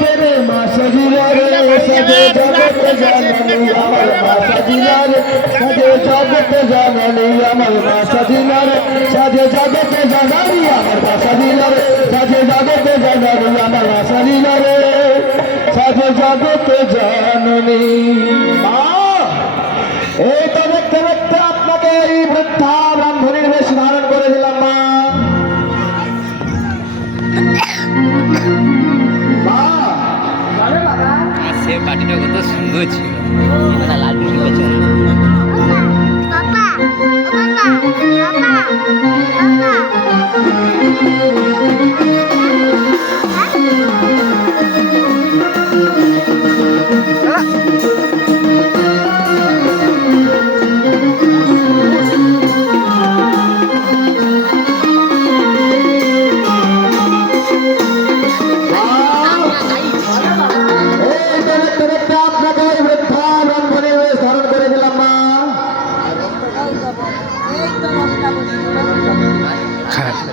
तेरे माँ सजिला रे सजे जगत जननी अमर माँ सजिला रे सजे जगत जननी अमर माँ सजिला रे सजे जगत जननी अमर माँ सजिला रे सजे जगत जननी अमर माँ सजिला रे सजे जगत जननी এই তো দেখতে দেখতে আপনাকে এই বৃদ্ধা ব্রাহ্মণীর বেশ ধারণ করে দিলাম মা। সে পাটিটা কত সুন্দর ছিল লাল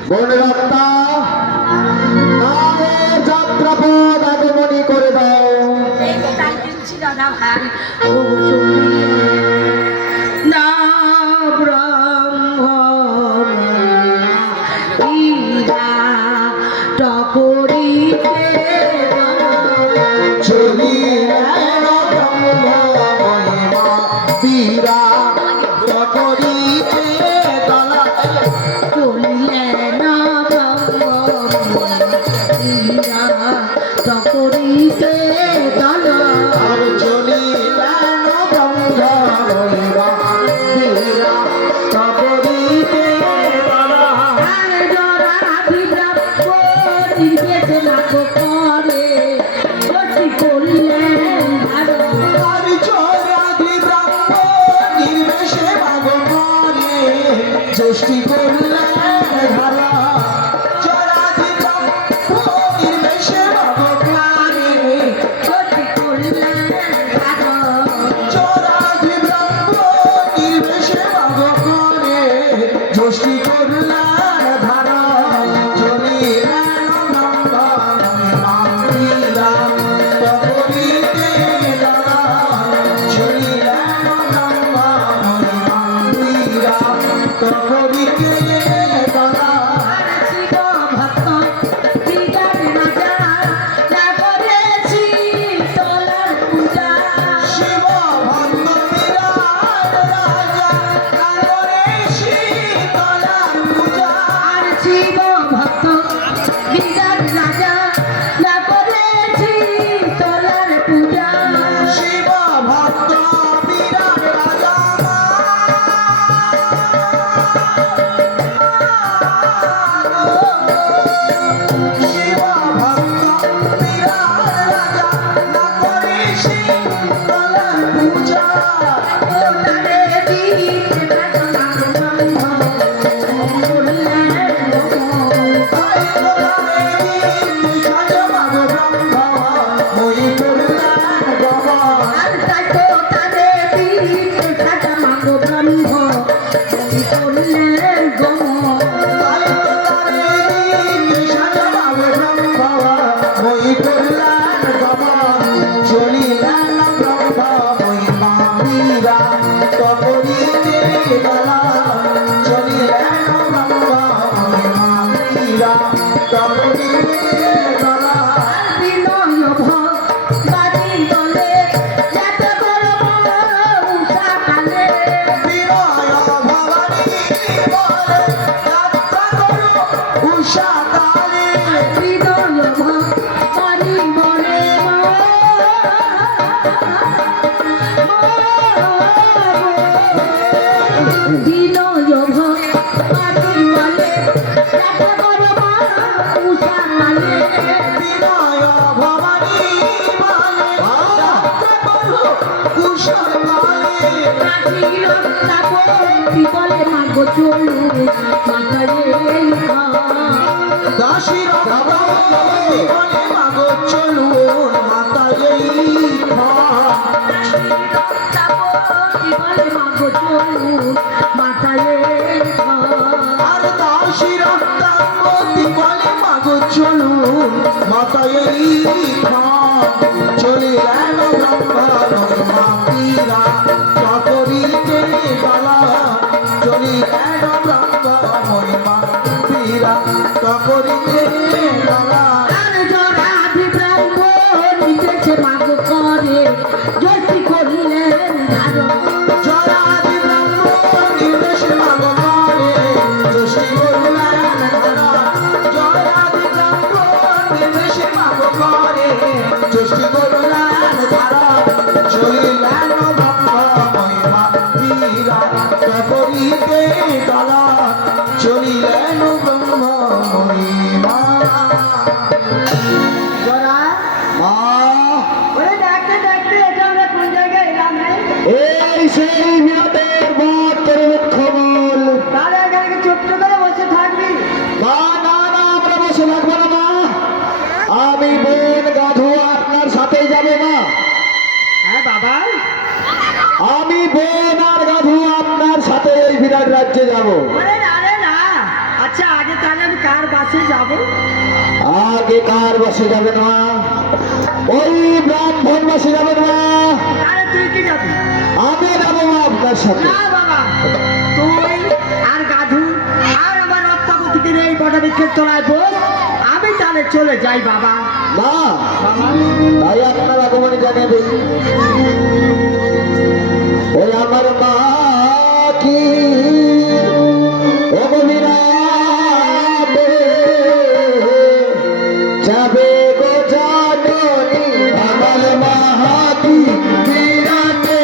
বনরত্না আমাদের যাত্রাপথ আগমনী করে দাও। দাদা ভাই না টপরিতে চলি বীরা টপরিতে দলা টপরিতে দানা আর চলিলেন ব্রহ্ম বীরা টপরিতে দলা বেঁচে না করে বসি করলেন ভালো আর চোরাধি ব্রহ্ম নির্বেশে ভাগবানে ষষ্ঠী করলেন ভালা চোরাধি ব্রহ্ম নির্বেশে ভাগবানে বসি করলেন ভালো চোরাধি ব্রহ্ম নির্বেশে ভাগবানে ষষ্ঠী করলেন ভালা চলুন মাতায়ের করে জ্যৈষ্ঠী করুণার ধারা চলিলেন ব্রহ্ম মহিমা বীরা করিতে দলা চলিলেন ব্রহ্ম মহিমা জরা মা ওরে দেখতে দেখতে এটা আমরা কোন জায়গায় এলাম রে? এই সেই বিরাটের মাতৃ মুখ্যমূল তাহলে এখানে কি চুপ করে বসে থাকবি? না না না আমরা বসে থাকবো না মা আমি বোন গাধু আপনার সাথে যাবো মা হ্যাঁ বাবা, আমি বোন আর গাধু আপনার সাথে এই বিরাট রাজ্যে যাব ওরে না রে না। আচ্ছা আগে তাহলে আমি কার বাসে যাব? আগে কার বসে যাবেন মা ওই ব্রাহ্মণ বসে যাবেন মা তাহলে তুই কি যাবি? আমি যাবো মা আপনার সাথে না বাবা, তুই আর গাধু আর আমার রক্তাবতীকে এই বড় বৃক্ষের তলায় বস, আমি তাহলে চলে যাই বাবা। না বাবা তাই আপনার আগমনে জানিয়ে দিই ওই আমার মা কি অগভীরাতে যাবে গো জাননী আমার মা কি বিরাটে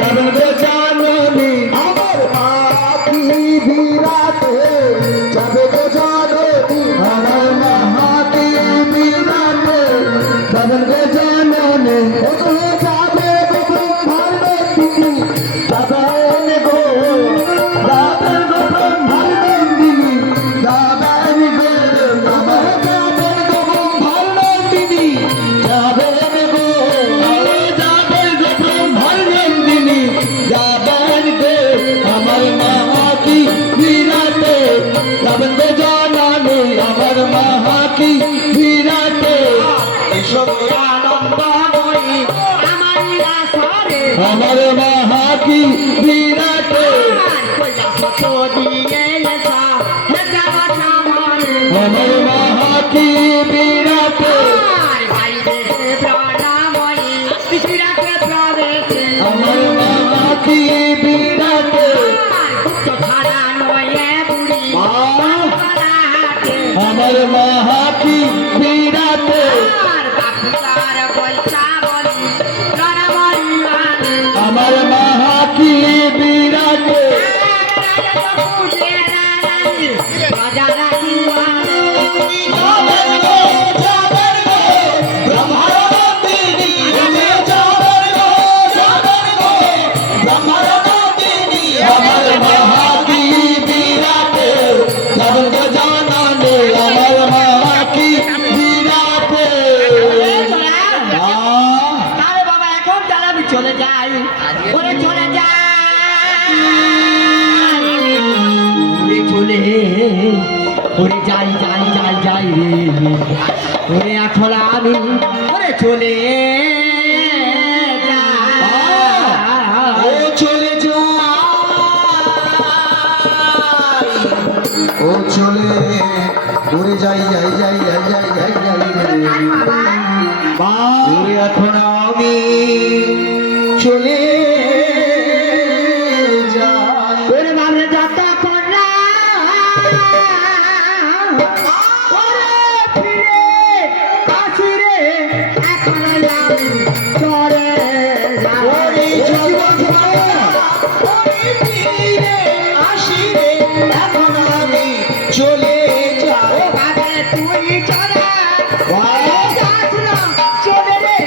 যাবে গো জাননী আমার মা কি বিরাটে যাবে গো জাননী আমার মা কি বিরাটে যাবে গো জাননী ও তো যাবে গো ব্রহ্মাণ্ডের দিদি যাবেন গো যাবেন গো ব্রহ্মাণ্ডের দিদি যাবেন গো আমার যাবেন গো ব্রহ্মাণ্ডের দিদি যাবেন গো যাবেন গো ব্রহ্মাণ্ডের দিদি যাবেন গো আমার মা কি বিরাটে যাবেন গো জানানি আমার মা কি বিরাটে এসো আনন্দময়ী আমার রাসরে আমার মা কি বিরাটে তো দিয়ে এসা হে জগৎ আমারে আমার মা কি বিরাটে আর বাইরে প্রাণময়ী বিরাটে প্রবেশে আমার মা কি বিরাটে আর গুপ্ত ছাড়া নয় বুড়ি মা হাতে আমার মা কি বিরাটে আর বাপুদার পয়সা বলি প্রাণময়ী মানে আমার মা কি বিরাটে বাজারা দিওয়ানে যাবেন গো যাবেন গো ব্রহ্মানন্দিনী আমি যাবেন গো ব্রহ্মানন্দিনী আমার মা কি বিরাটে যাবেন গো জানানে আমার মা কি বিরাটে তাহলে বাবা এখন তাহলে আমি চলে যাই, ওরে চলে যাই, ওরে চলে, ওরে যাই যাই যাই যাই রে, ওরে এখন আমি ওরে চলে ও যাই। চলে যায় ও চলে উড়ে যাই যাই যাই যাই যাই যাই যাই রে মা এখন আমি চলে যাই ওরে বাবা যাত্রা করলাম, ওরে ফিরে আসি রে, এখন আমি চলে যাই। ওরে জগৎ মায়া, ওরে ফিরে আসি রে, এখন আমি চলে যাই ও বাবা তুই চলে বাহ! যাস না, চলে রে,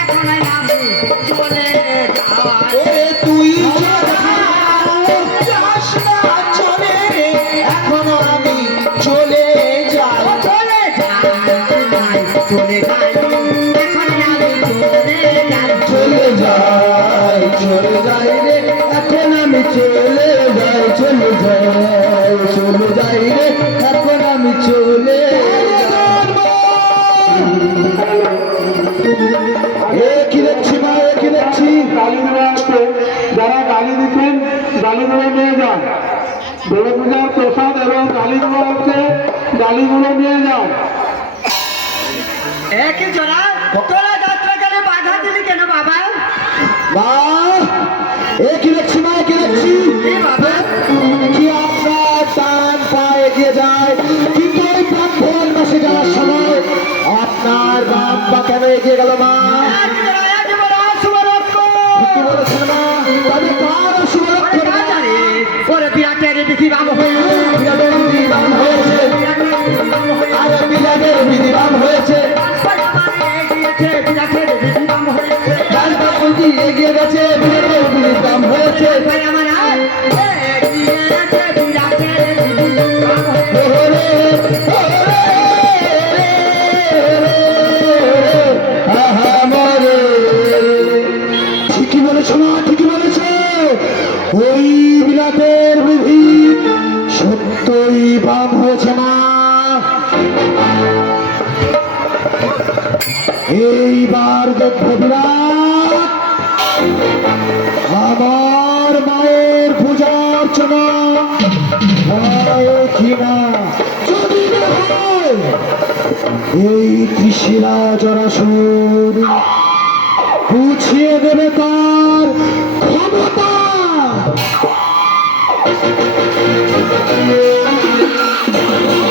এখন আমি চলে যাই। ওরে তুই যাস না চলে রে এখন আমি চলে যাই চলে যাই, চলে যাই, এখন আমি চলে যাই। চলে যাই চলে যাই রে এখন আমি চলে যাই চলে যাই চলে যাই রে এখন আমি চলে যাই এ কি দেখছি মা এ কি দেখছি কালী দেওয়াতে যারা গালি দিচ্ছেন গালিগুলো নিয়ে যান। দুর্গা পূজার প্রসাদ এবং গালিগুলো হচ্ছে গালিগুলো নিয়ে যান। একই জোড়া তোরা যাত্রাকালে বাধা দিলি কেন বাবা? মা এ কি দেখছি মা এ কি দেখছি এ বাবা কি আপনার টান পা এগিয়ে যায় কিন্তু ওই ব্রাহ্মণ বসে যাওয়ার সময় আপনার আমার বাপ বা কেন এগিয়ে গেল মা কি বলেছেন মা তবে কার শুভ লক্ষণ মা? ওরে বিরাটের বিধিবাম হয়ে বিরাটের বিধিবান হয়েছে আরে বিরাটের বিধিবান হয়েছে বিরাটের বিধিবাম হয়েছে রাজবাবুজি এগিয়ে গেছে বিরাটের বিধিবান হয়েছে আমার বিরাটের বিধিবাম হয়েছে ওরে, ওরে, আহা মরে। ঠিকই বলেছ মা ঠিকই বলেছ ওই বিরাটের বিধি সত্যই বাম হয়েছে মা এইবার দেখো বিরাট আমার মায়ের পূজা অর্চনা হয় কিনা যদি না হয় এই ত্রিশিলা জরাসুর বুঝিয়ে দেবে তা